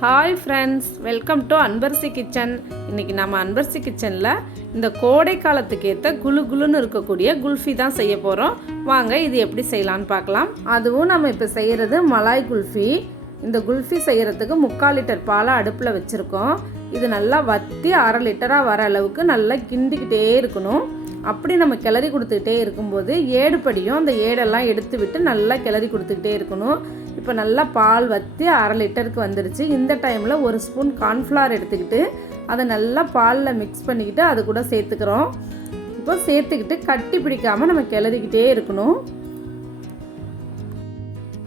Hi friends, welcome to Anbarasi kitchen. இன்றைக்கி நம்ம அன்பரசி கிச்சனில் இந்த கோடை காலத்துக்கு ஏற்ற குளு குளுன்னு இருக்கக்கூடிய குல்ஃபி தான் செய்ய போகிறோம். வாங்க இது எப்படி செய்யலான்னு பார்க்கலாம். அதுவும் நம்ம இப்போ செய்கிறது மலாய் குல்ஃபி. இந்த குல்ஃபி செய்கிறதுக்கு 3/4 லிட்டர் பாலை அடுப்பில் வச்சுருக்கோம். இது நல்லா வற்றி 1/2 லிட்டராக வர அளவுக்கு நல்லா கிண்டிக்கிட்டே இருக்கணும். அப்படி நம்ம கிளறி கொடுத்துக்கிட்டே இருக்கும்போது ஏடுபடியும் அந்த ஏடெல்லாம் எடுத்து விட்டு நல்லா கிளறி கொடுத்துக்கிட்டே இருக்கணும். இப்போ நல்லா பால் வற்றி 1/2 லிட்டருக்கு வந்துடுச்சு. இந்த டைமில் 1 ஸ்பூன் கார்ன்ஃப்ளவர் எடுத்துக்கிட்டு அதை நல்லா பாலில் மிக்ஸ் பண்ணிக்கிட்டு அது கூட சேர்த்துக்கிறோம். இப்போ சேர்த்துக்கிட்டு கட்டி பிடிக்காமல் நம்ம கிளறிக்கிட்டே இருக்கணும்.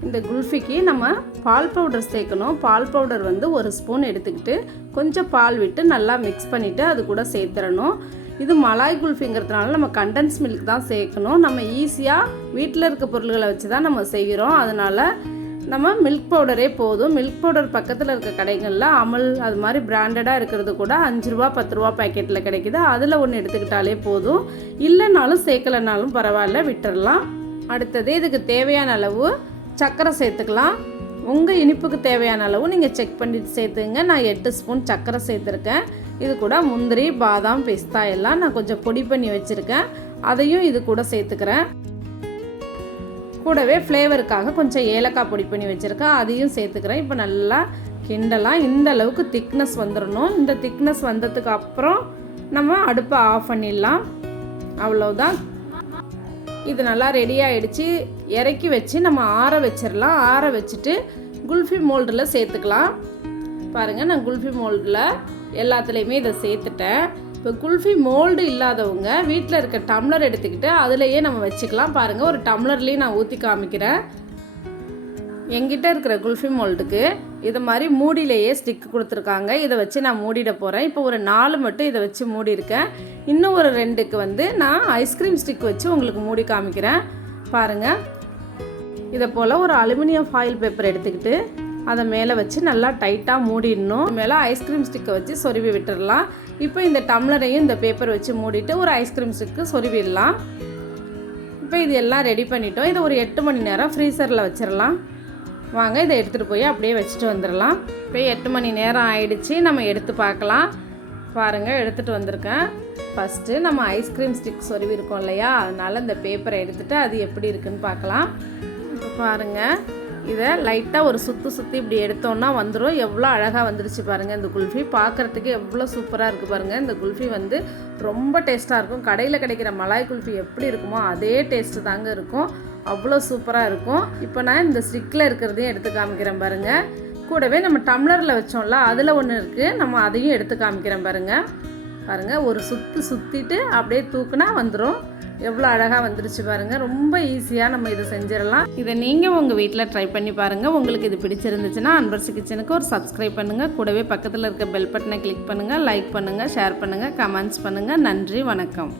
இந்த குல்ஃபிக்கு நம்ம பால் பவுடர் சேர்க்கணும். பால் பவுடர் 1 ஸ்பூன் எடுத்துக்கிட்டு கொஞ்சம் பால் விட்டு நல்லா மிக்ஸ் பண்ணிவிட்டு அது கூட சேர்த்துடணும். இது மலாய் குல்ஃபிங்கிறதுனால நம்ம கண்டென்ஸ் மில்க் தான் சேர்க்கணும். நம்ம ஈஸியாக வீட்டில் இருக்க பொருள்களை வச்சு தான் நம்ம செய்கிறோம். அதனால் நம்ம மில்க் பவுடரே போதும். மில்க் பவுடர் பக்கத்தில் இருக்க கடைகளில் அமுல் அது மாதிரி பிராண்டடாக இருக்கிறது கூட 5 ரூபா 10 ரூபா பேக்கெட்டில் கிடைக்குது. அதில் ஒன்று எடுத்துக்கிட்டாலே போதும். இல்லைனாலும் சேர்க்கலைனாலும் பரவாயில்ல, விட்டுடலாம். அடுத்தது இதுக்கு தேவையான அளவு சர்க்கரை சேர்த்துக்கலாம். உங்கள் இனிப்புக்கு தேவையான அளவு நீங்கள் செக் பண்ணிட்டு சேர்த்துங்க. நான் 8 ஸ்பூன் சர்க்கரை சேர்த்துருக்கேன். இது கூட முந்திரி, பாதாம், பிஸ்தா எல்லாம் நான் கொஞ்சம் பொடி பண்ணி வச்சுருக்கேன். அதையும் இது கூட சேர்த்துக்கிறேன். கூடவே ஃப்ளேவருக்காக கொஞ்சம் ஏலக்காய் பொடி பண்ணி வச்சுருக்கேன், அதையும் சேர்த்துக்கிறேன். இப்போ நல்லா கிண்டலாம். இந்த அளவுக்கு திக்னஸ் வந்துடணும். இந்த திக்னஸ் வந்ததுக்கு அப்புறம் நம்ம அடுப்பை ஆஃப் பண்ணிடலாம். அவ்வளோதான். இது நல்லா ரெடி ஆகிடுச்சு. இறக்கி வச்சு நம்ம ஆற வச்சிடலாம். ஆற வச்சுட்டு குல்ஃபி மோல்டில் சேர்த்துக்கலாம். பாருங்கள், நான் குல்ஃபி மோல்டில் எல்லாத்துலேயுமே இதை சேர்த்துட்டேன். இப்போ குல்ஃபி மோல்டு இல்லாதவங்க வீட்டில் இருக்க டம்ளர் எடுத்துக்கிட்டு அதிலையே நம்ம வச்சுக்கலாம். பாருங்கள், ஒரு டம்ளர்லேயும் நான் ஊற்றி காமிக்கிறேன். எங்கிட்ட இருக்கிற குல்ஃபி மோல்டுக்கு இதை மாதிரி மூடியிலேயே ஸ்டிக் கொடுத்துருக்காங்க. இதை வச்சு நான் மூடிட போகிறேன். இப்போ ஒரு 4 மட்டும் இதை வச்சு மூடியிருக்கேன். இன்னும் ஒரு 2க்கு நான் ஐஸ்கிரீம் ஸ்டிக் வச்சு உங்களுக்கு மூடி காமிக்கிறேன். பாருங்கள், இதை போல் ஒரு அலுமினியம் ஃபாயில் பேப்பர் எடுத்துக்கிட்டு அதை மேலே வச்சு நல்லா டைட்டாக மூடிடணும். மேலே ஐஸ்கிரீம் ஸ்டிக்கை வச்சு சொருவி விட்டுடலாம். இப்போ இந்த டம்ளரையும் இந்த பேப்பர் வச்சு மூடிட்டு ஒரு ஐஸ்கிரீம் ஸ்டிக்கு சொருவிடலாம். இப்போ இது எல்லாம் ரெடி பண்ணிட்டோம். இதை ஒரு 8 மணி நேரம் ஃப்ரீசரில் வச்சிடலாம். வாங்க இதை எடுத்துகிட்டு போய் அப்படியே வச்சுட்டு வந்துடலாம். இப்போ 8 மணி நேரம் ஆயிடுச்சு. நம்ம எடுத்து பார்க்கலாம். பாருங்கள், எடுத்துகிட்டு வந்திருக்கேன். ஃபஸ்ட்டு நம்ம ஐஸ்கிரீம் ஸ்டிக் சொருவி இருக்கோம் இல்லையா, அதனால் இந்த பேப்பரை எடுத்துகிட்டு அது எப்படி இருக்குன்னு பார்க்கலாம். இப்போ பாருங்கள், இதை லைட்டாக ஒரு சுற்றி இப்படி எடுத்தோன்னா வந்துடும். எவ்வளோ அழகாக வந்துருச்சு பாருங்கள். இந்த குல்ஃபி பார்க்குறதுக்கு எவ்வளோ சூப்பராக இருக்குது பாருங்கள். இந்த குல்ஃபி ரொம்ப டேஸ்ட்டாக இருக்கும். கடையில் கிடைக்கிற மலாய் குல்ஃபி எப்படி இருக்குமோ அதே டேஸ்ட்டு தாங்க இருக்கும். அவ்வளோ சூப்பராக இருக்கும். இப்போ நான் இந்த ஸ்டிக்கில் இருக்கிறதையும் எடுத்து காமிக்கிறேன் பாருங்கள். கூடவே நம்ம டம்ளரில் வச்சோம்ல அதில் ஒன்று இருக்குது, நம்ம அதையும் எடுத்து காமிக்கிறேன் பாருங்கள். ஒரு சுற்றிட்டு அப்படியே தூக்குனா வந்துடும். எவ்வளோ அழகாக வந்துருச்சு பாருங்கள். ரொம்ப ஈஸியாக நம்ம இதை செஞ்சிடலாம். இதை நீங்கள் உங்கள் வீட்டில் ட்ரை பண்ணி பாருங்கள். உங்களுக்கு இது பிடிச்சிருந்துச்சுன்னா அன்பரசி கிச்சனுக்கு ஒரு சப்ஸ்கிரைப் பண்ணுங்கள். கூடவே பக்கத்தில் இருக்க பெல் பட்டனை கிளிக் பண்ணுங்கள், லைக் பண்ணுங்கள், ஷேர் பண்ணுங்கள், கமெண்ட்ஸ் பண்ணுங்கள். நன்றி, வணக்கம்.